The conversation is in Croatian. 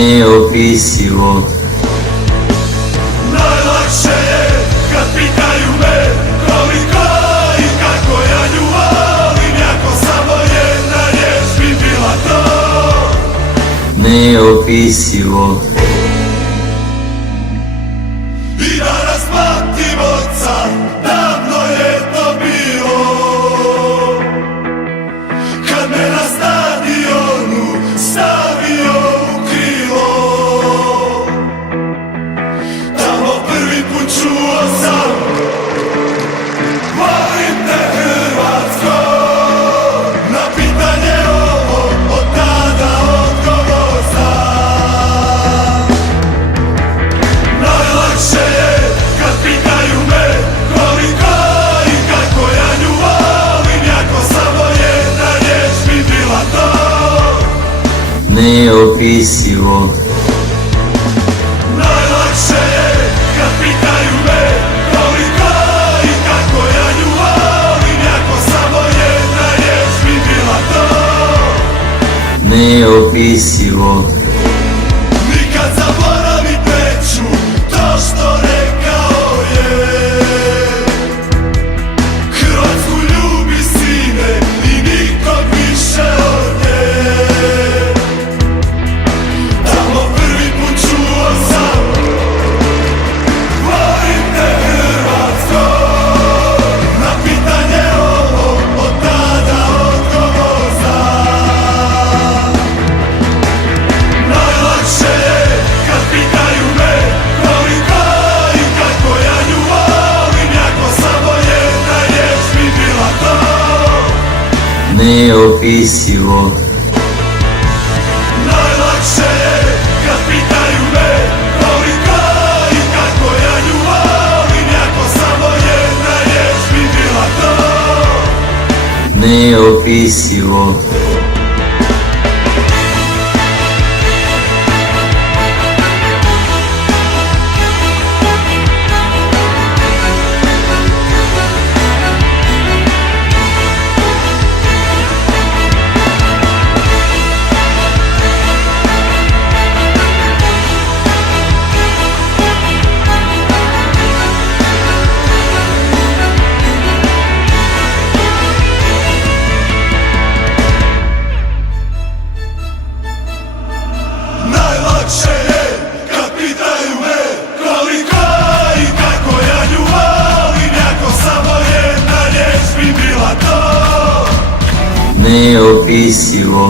neopisivo. Najlakše je kad pitaju me koliko i kako ja nju volim, jako samo jedna riječ bi bila to. Neopisivo. I danas pamtim oca, davno je to bilo, kad me na stadionu stavio u krilo. Tamo prvi put čuo sam, volim te Hrvatsko. Na pitanje ovo od tada odgovor znam. Najlakše je kad pitaju me koliko i kako ja nju volim, jako samo jedna riječ bi bila to. Neopisivo. Najlakše je kad pitaju me koliko i kako ja nju volim, jako samo jedna riječ bi bila to. Neopisivo. Nikad zaboravit neću to što rekao je. Hrvatsku ljubi sine i nikog više od nje. Tamo prvi put čuo sam, volim te Hrvatsko. Na pitanje ovo od tada odgovor znam. Najlakše je kad pitaju me koliko i kako ja nju volim, jako samo jedna riječ bi bila to. Neopisivo. Najlakše je kad pitaju me koliko i kako ja nju volim, jako samo jedna riječ bi bila to. Neopisivo. Najlakše je kad pitaju me koliko i kako ja nju volim, jako samo jedna riječ bi bila to. Neopisivo.